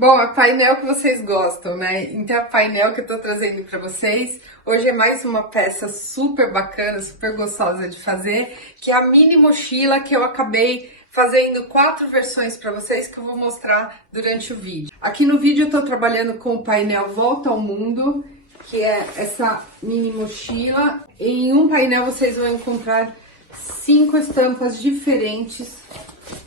Bom, é painel que vocês gostam, né? Então, é painel que eu tô trazendo para vocês. Hoje é mais uma peça super bacana, super gostosa de fazer, que é a mini mochila que eu acabei fazendo 4 versões para vocês que eu vou mostrar durante o vídeo. Aqui no vídeo eu tô trabalhando com o painel Volta ao Mundo, que é essa mini mochila. Em um painel vocês vão encontrar 5 estampas diferentes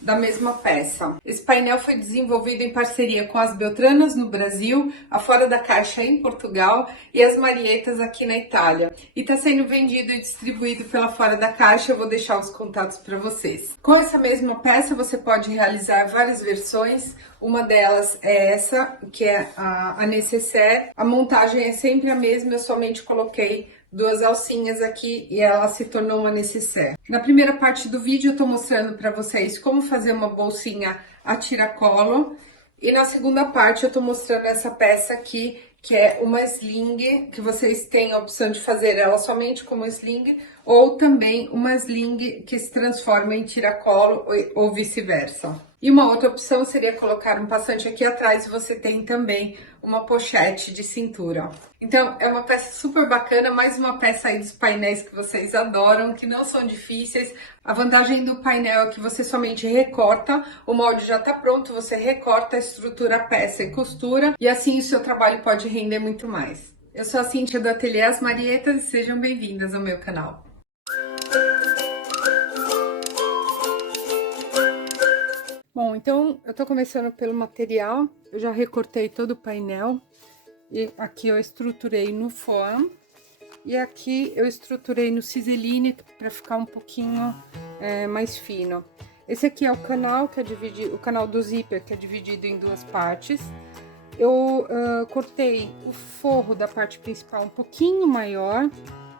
da mesma peça. Esse painel foi desenvolvido em parceria com as Beltranas no Brasil, a Fora da Caixa em Portugal e as Marietas aqui na Itália. E está sendo vendido e distribuído pela Fora da Caixa, eu vou deixar os contatos para vocês. Com essa mesma peça você pode realizar várias versões, uma delas é essa, que é a nécessaire. A montagem é sempre a mesma, eu somente coloquei 2 alcinhas aqui e ela se tornou uma nécessaire. Na primeira parte do vídeo eu tô mostrando para vocês como fazer uma bolsinha a tiracolo e na segunda parte eu tô mostrando essa peça aqui, que é uma sling, que vocês têm a opção de fazer ela somente como sling ou também uma sling que se transforma em tiracolo ou vice-versa. E uma outra opção seria colocar um passante aqui atrás e você tem também uma pochete de cintura. Então, é uma peça super bacana, mais uma peça aí dos painéis que vocês adoram, que não são difíceis. A vantagem do painel é que você somente recorta, o molde já tá pronto, você recorta, estrutura a peça e costura, e assim o seu trabalho pode render muito mais. Eu sou a Cíntia do Ateliê As Marietas e sejam bem-vindas ao meu canal. Bom, então eu tô começando pelo material, eu já recortei todo o painel, e aqui eu estruturei no foam, e aqui eu estruturei no ciseline para ficar um pouquinho mais fino. Esse aqui é o canal, que é dividido, o canal do zíper, que é dividido em 2 partes. Eu cortei o forro da parte principal um pouquinho maior,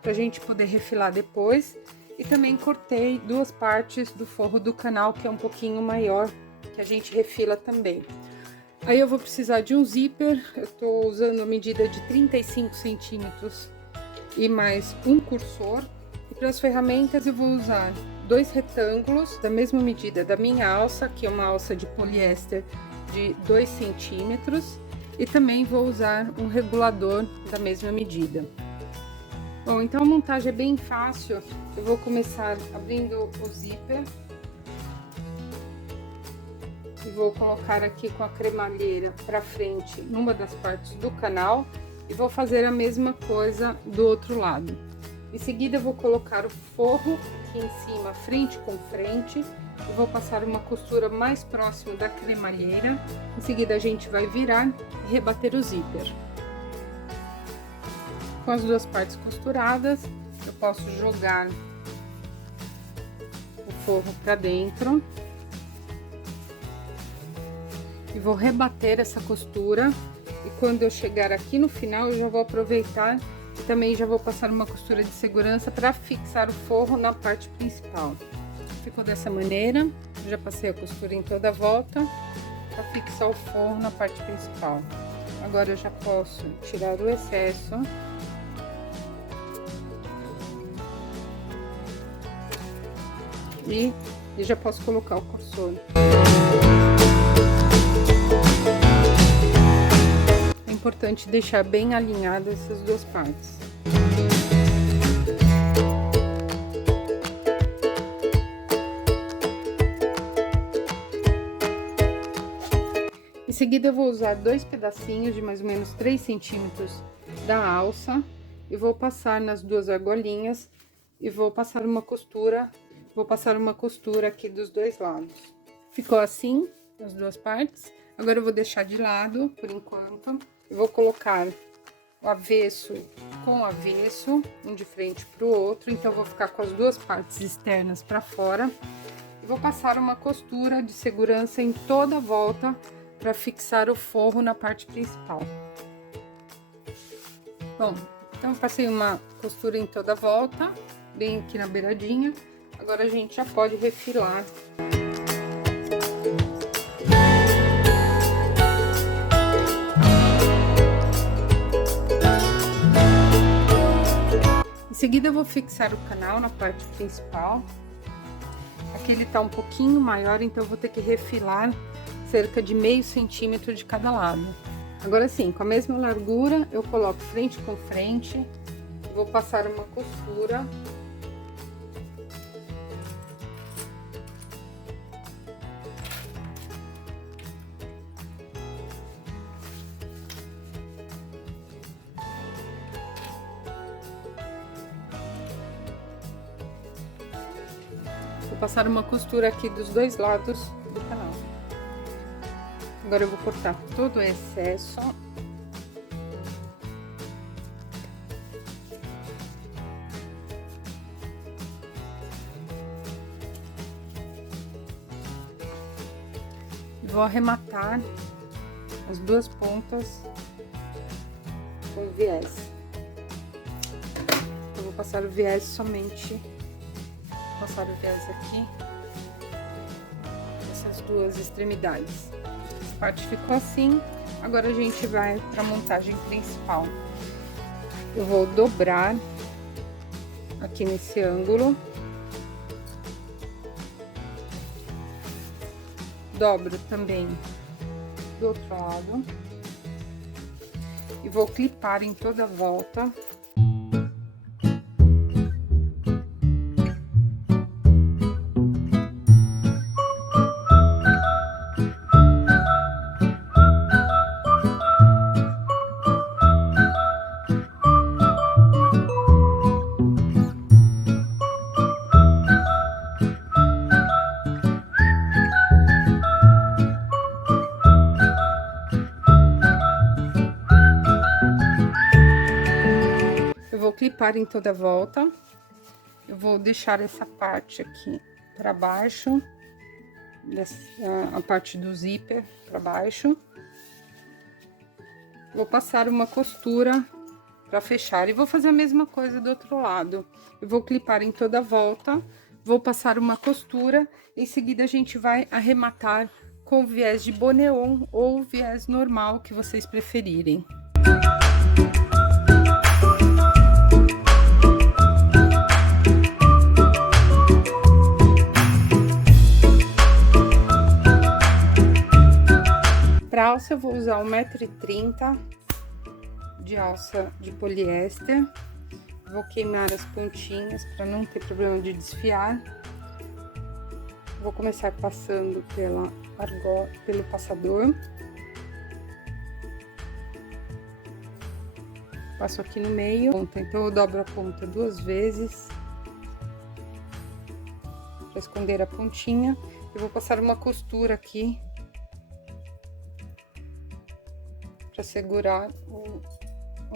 pra gente poder refilar depois. E também cortei 2 partes do forro do canal, que é um pouquinho maior, que a gente refila também. Aí eu vou precisar de um zíper, eu tô usando a medida de 35 centímetros e mais um cursor. E para as ferramentas eu vou usar 2 retângulos da mesma medida da minha alça, que é uma alça de poliéster de 2 centímetros. E também vou usar um regulador da mesma medida. Bom, então a montagem é bem fácil. Eu vou começar abrindo o zíper. E vou colocar aqui com a cremalheira para frente numa das partes do canal. E vou fazer a mesma coisa do outro lado. Em seguida eu vou colocar o forro aqui em cima, frente com frente. E vou passar uma costura mais próximo da cremalheira. Em seguida a gente vai virar e rebater o zíper. Com as 2 partes costuradas, eu posso jogar o forro para dentro e vou rebater essa costura. E quando eu chegar aqui no final, eu já vou aproveitar e também já vou passar uma costura de segurança para fixar o forro na parte principal. Ficou dessa maneira, eu já passei a costura em toda a volta para fixar o forro na parte principal. Agora eu já posso tirar o excesso. E já posso colocar o cursor. É importante deixar bem alinhado essas 2 partes. Em seguida eu vou usar 2 pedacinhos de mais ou menos 3 centímetros da alça e vou passar nas 2 argolinhas e vou passar uma costura. Vou passar uma costura aqui dos 2 lados. Ficou assim, as 2 partes. Agora eu vou deixar de lado, por enquanto. Eu vou colocar o avesso com avesso, um de frente para o outro. Então, eu vou ficar com as 2 partes externas para fora. E vou passar uma costura de segurança em toda a volta, para fixar o forro na parte principal. Bom, então, eu passei uma costura em toda a volta, bem aqui na beiradinha. Agora a gente já pode refilar. Em seguida eu vou fixar o canal na parte principal. Aqui ele tá um pouquinho maior, então eu vou ter que refilar cerca de meio centímetro de cada lado. Agora sim, com a mesma largura, eu coloco frente com frente, vou passar uma costura. Vou passar uma costura aqui dos dois lados do canal. Agora eu vou cortar todo o excesso. Vou arrematar as duas pontas com viés. Eu vou passar o viés somente, passar o viés aqui, essas duas extremidades. Essa parte ficou assim, agora a gente vai para a montagem principal. Eu vou dobrar aqui nesse ângulo. Dobro também do outro lado e vou clipar em toda a volta. Vou clipar em toda a volta. Eu vou deixar essa parte aqui para baixo, a parte do zíper para baixo. Vou passar uma costura para fechar e vou fazer a mesma coisa do outro lado. Eu vou clipar em toda a volta, vou passar uma costura, em seguida a gente vai arrematar com viés de boneon ou viés normal, que vocês preferirem. Para alça eu vou usar 1,30 m de alça de poliéster. Vou queimar as pontinhas para não ter problema de desfiar. Vou começar passando pelo passador. Passo aqui no meio, então eu dobro a ponta 2 vezes para esconder a pontinha. Eu vou passar uma costura aqui para segurar o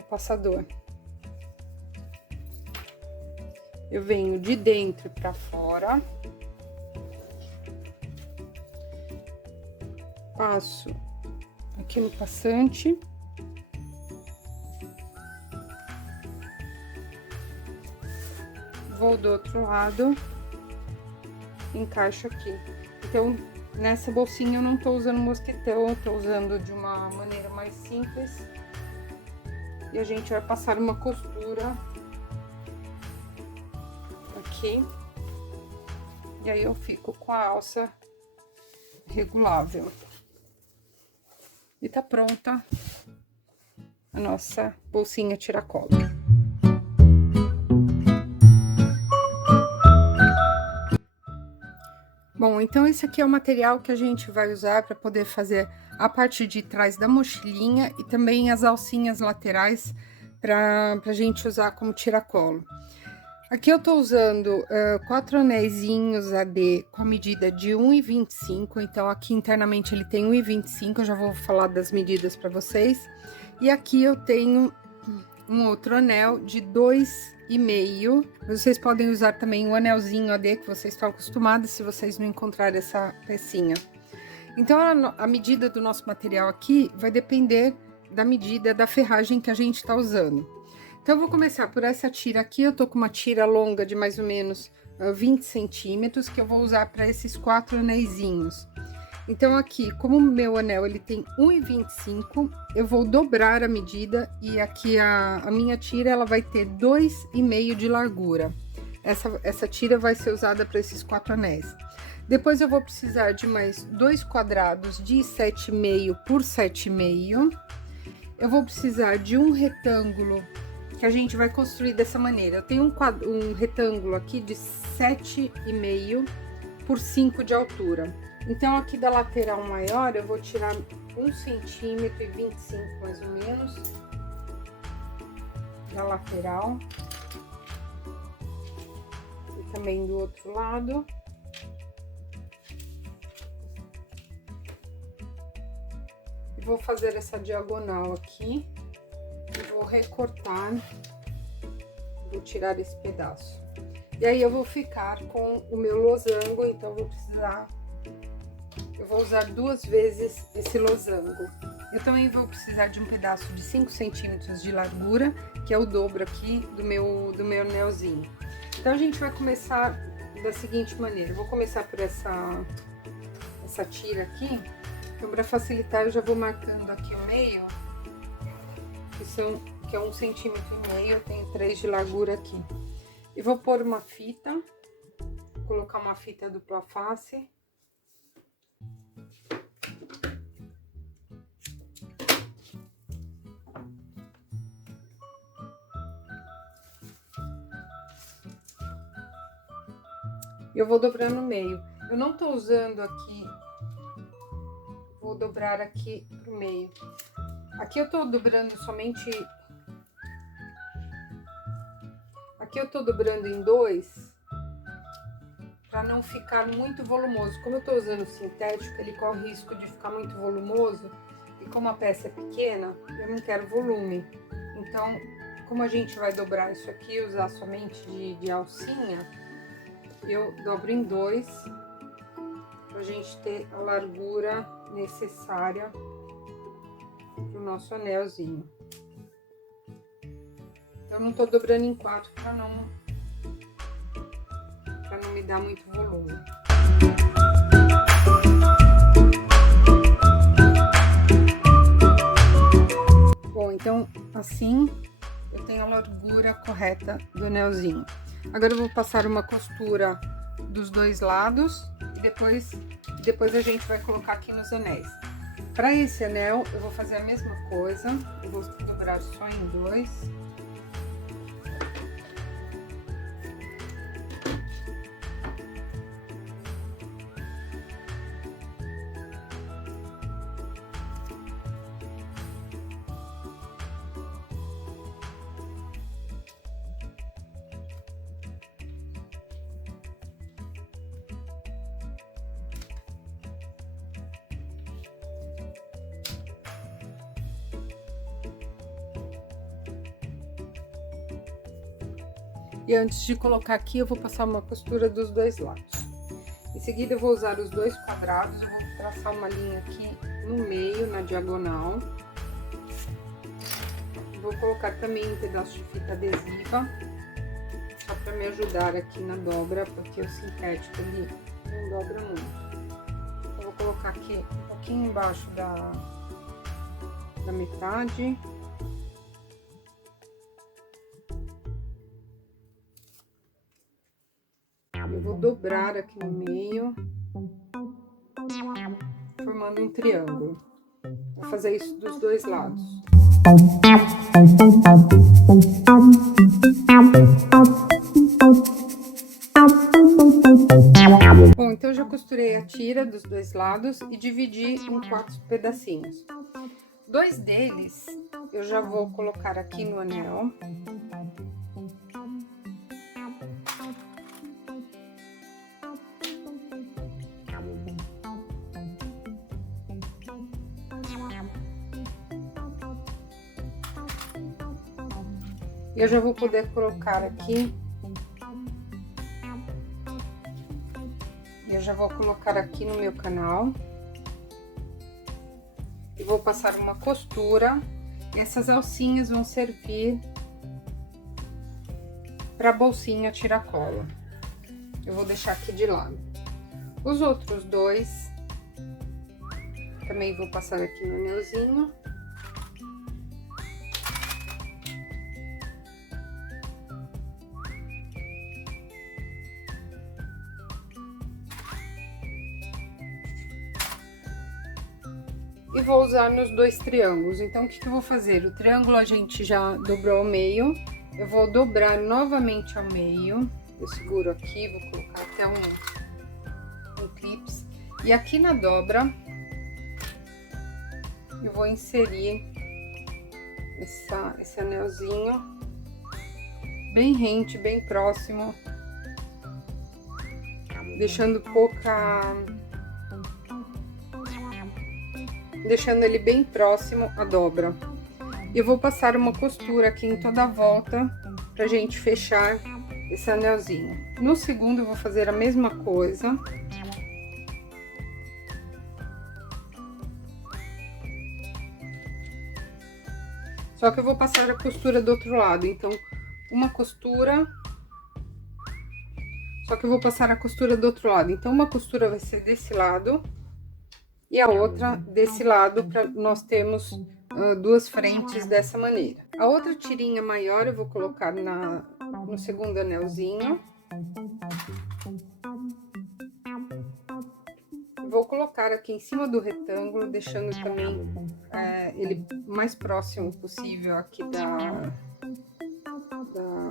passador. Eu venho de dentro para fora, passo aqui no passante, vou do outro lado, encaixo aqui. Então, nessa bolsinha eu não tô usando mosquetão, eu tô usando de uma maneira mais simples. E a gente vai passar uma costura aqui. E aí eu fico com a alça regulável. E tá pronta a nossa bolsinha tiracolo. Bom, então esse aqui é o material que a gente vai usar para poder fazer a parte de trás da mochilinha e também as alcinhas laterais para a gente usar como tiracolo. Aqui eu tô usando 4 anéisinhos AD com a medida de 1,25, então aqui internamente ele tem 1,25, eu já vou falar das medidas para vocês. E aqui eu tenho um outro anel de 2,5. Vocês podem usar também o anelzinho AD que vocês estão acostumados, se vocês não encontrarem essa pecinha. Então, a medida do nosso material aqui vai depender da medida da ferragem que a gente está usando. Então, eu vou começar por essa tira aqui. Eu tô com uma tira longa de mais ou menos 20 centímetros, que eu vou usar para esses 4 anéisinhos. Então, aqui, como o meu anel ele tem 1,25, eu vou dobrar a medida e aqui a minha tira ela vai ter 2,5 de largura. Essa tira vai ser usada para esses 4 anéis. Depois eu vou precisar de mais 2 quadrados de 7,5 por 7,5. Eu vou precisar de um retângulo que a gente vai construir dessa maneira. Eu tenho um retângulo aqui de 7,5 por 5 de altura. Então, aqui da lateral maior, eu vou tirar 1,25 cm mais ou menos da lateral. E também do outro lado. E vou fazer essa diagonal aqui. E vou recortar. Vou tirar esse pedaço. E aí, eu vou ficar com o meu losango, então, eu vou usar 2 vezes esse losango. Eu também vou precisar de um pedaço de 5 centímetros de largura, que é o dobro aqui do meu anelzinho. Então, a gente vai começar da seguinte maneira. Eu vou começar por essa tira aqui. Então, para facilitar, eu já vou marcando aqui o meio, que é 1,5 centímetro. Eu tenho 3 de largura aqui. E vou pôr uma fita, colocar uma fita dupla face. Eu vou dobrar no meio. Eu não tô usando aqui, vou dobrar aqui pro meio. Aqui eu tô dobrando somente, aqui eu tô dobrando em 2, para não ficar muito volumoso. Como eu tô usando sintético, ele corre o risco de ficar muito volumoso. E como a peça é pequena, eu não quero volume. Então, como a gente vai dobrar isso aqui, usar somente de alcinha, eu dobro em 2, pra gente ter a largura necessária pro nosso anelzinho. Eu não tô dobrando em 4 pra não me dar muito volume. Bom, então assim eu tenho a largura correta do anelzinho. Agora eu vou passar uma costura dos 2 lados e depois a gente vai colocar aqui nos anéis. Para esse anel eu vou fazer a mesma coisa, eu vou dobrar só em 2. E antes de colocar aqui, eu vou passar uma costura dos 2 lados. Em seguida, eu vou usar os 2 quadrados, eu vou traçar uma linha aqui no meio, na diagonal. Vou colocar também um pedaço de fita adesiva, só para me ajudar aqui na dobra, porque o sintético ele não dobra muito. Eu vou colocar aqui um pouquinho embaixo da metade. Eu vou dobrar aqui no meio, formando um triângulo. Vou fazer isso dos 2 lados. Bom, então eu já costurei a tira dos 2 lados e dividi em 4 pedacinhos. 2 deles eu já vou colocar aqui no anel. Eu já vou poder colocar aqui. Eu já vou colocar aqui no meu canal. E vou passar uma costura. E essas alcinhas vão servir para bolsinha tiracolo. Eu vou deixar aqui de lado. Os outros 2 também vou passar aqui no anelzinho. e vou usar nos dois triângulos. Então, o que eu vou fazer? O triângulo a gente já dobrou ao meio, eu vou dobrar novamente ao meio, eu seguro aqui, vou colocar até um clips, e aqui na dobra, eu vou inserir esse anelzinho, bem rente, bem próximo, deixando deixando ele bem próximo à dobra. Eu vou passar uma costura aqui em toda a volta pra gente fechar esse anelzinho. No segundo eu vou fazer a mesma coisa. Só que eu vou passar a costura do outro lado, então uma costura. Só que eu vou passar a costura do outro lado, então uma costura vai ser desse lado e a outra desse lado, para nós termos duas frentes dessa maneira. A outra tirinha maior eu vou colocar no segundo anelzinho. Vou colocar aqui em cima do retângulo, deixando também ele mais próximo possível aqui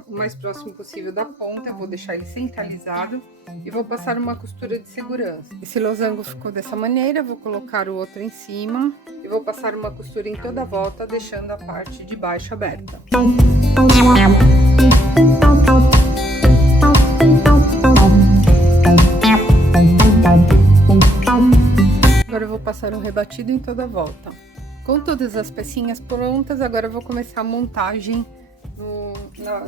o mais próximo possível da ponta. Eu vou deixar ele centralizado e vou passar uma costura de segurança. Esse losango ficou dessa maneira, vou colocar o outro em cima e vou passar uma costura em toda a volta, deixando a parte de baixo aberta. Agora eu vou passar um rebatido em toda a volta. Com todas as pecinhas prontas, agora eu vou começar a montagem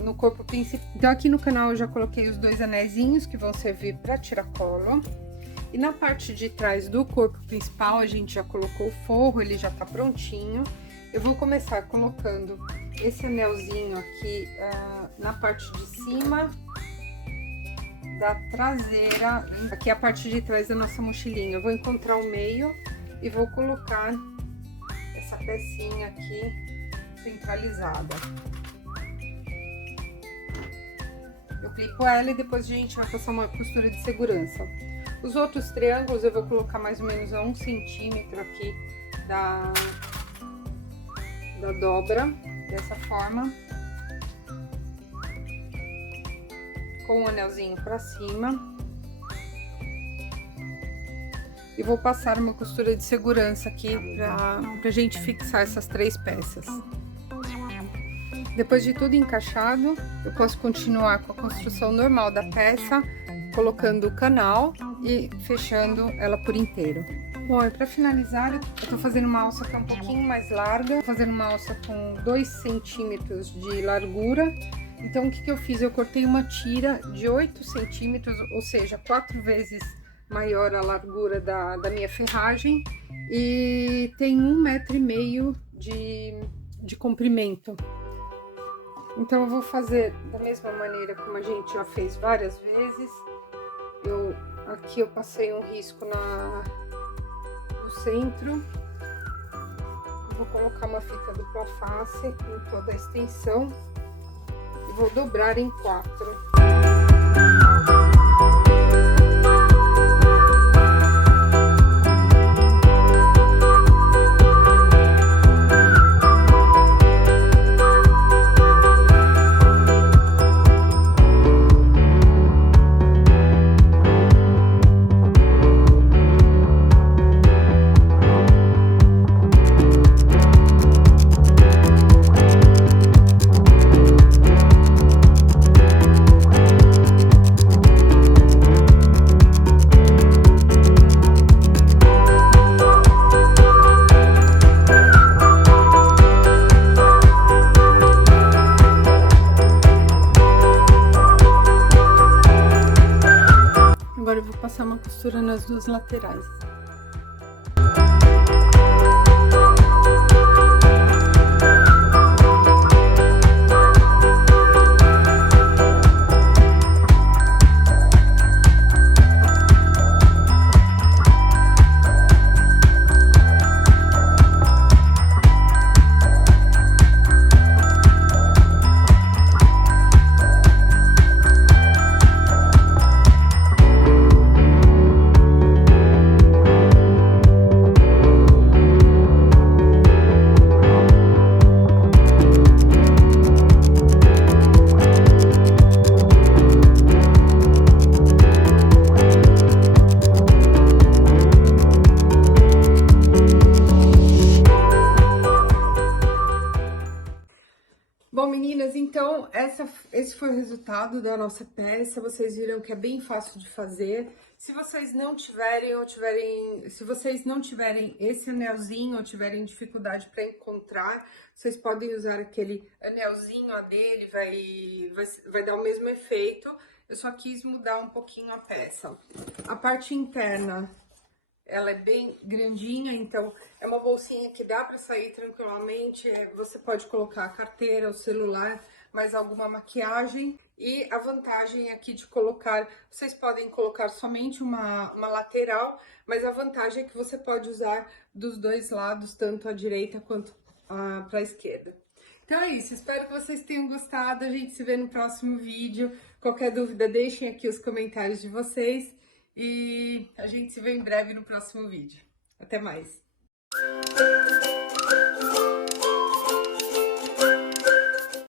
no corpo principal. Então aqui no canal eu já coloquei os dois anéisinhos que vão servir para tiracolo. E na parte de trás do corpo principal a gente já colocou o forro, ele já tá prontinho. Eu vou começar colocando esse anelzinho aqui na parte de cima da traseira, aqui é a parte de trás da nossa mochilinha. Eu vou encontrar o meio e vou colocar essa pecinha aqui centralizada. Eu clipo ela e depois a gente vai passar uma costura de segurança. Os outros triângulos eu vou colocar mais ou menos a 1 centímetro aqui da dobra, dessa forma, com o anelzinho pra cima. E vou passar uma costura de segurança aqui pra gente fixar essas 3 peças. Depois de tudo encaixado, eu posso continuar com a construção normal da peça, colocando o canal e fechando ela por inteiro. Bom, e para finalizar, eu tô fazendo uma alça que é um pouquinho mais larga, tô fazendo uma alça com 2 centímetros de largura. Então, o que eu fiz? Eu cortei uma tira de 8 centímetros, ou seja, 4 vezes maior a largura da minha ferragem, e tem 1,5 metro de comprimento. Então, eu vou fazer da mesma maneira como a gente já fez várias vezes. Aqui eu passei um risco no centro. Vou colocar uma fita dupla face em toda a extensão e vou dobrar em 4. Agora eu vou passar uma costura nas duas laterais. Bom, meninas, então esse foi o resultado da nossa peça. Vocês viram que é bem fácil de fazer. Se vocês não tiverem se vocês não tiverem esse anelzinho ou tiverem dificuldade para encontrar, vocês podem usar aquele anelzinho a dele, vai dar o mesmo efeito. Eu só quis mudar um pouquinho a peça. A parte interna, ela é bem grandinha, então é uma bolsinha que dá para sair tranquilamente. Você pode colocar a carteira, o celular, mais alguma maquiagem. E a vantagem aqui de colocar, vocês podem colocar somente uma lateral, mas a vantagem é que você pode usar dos dois lados, tanto a direita quanto para a esquerda. Então é isso, espero que vocês tenham gostado. A gente se vê no próximo vídeo. Qualquer dúvida, deixem aqui os comentários de vocês. E a gente se vê em breve no próximo vídeo. Até mais!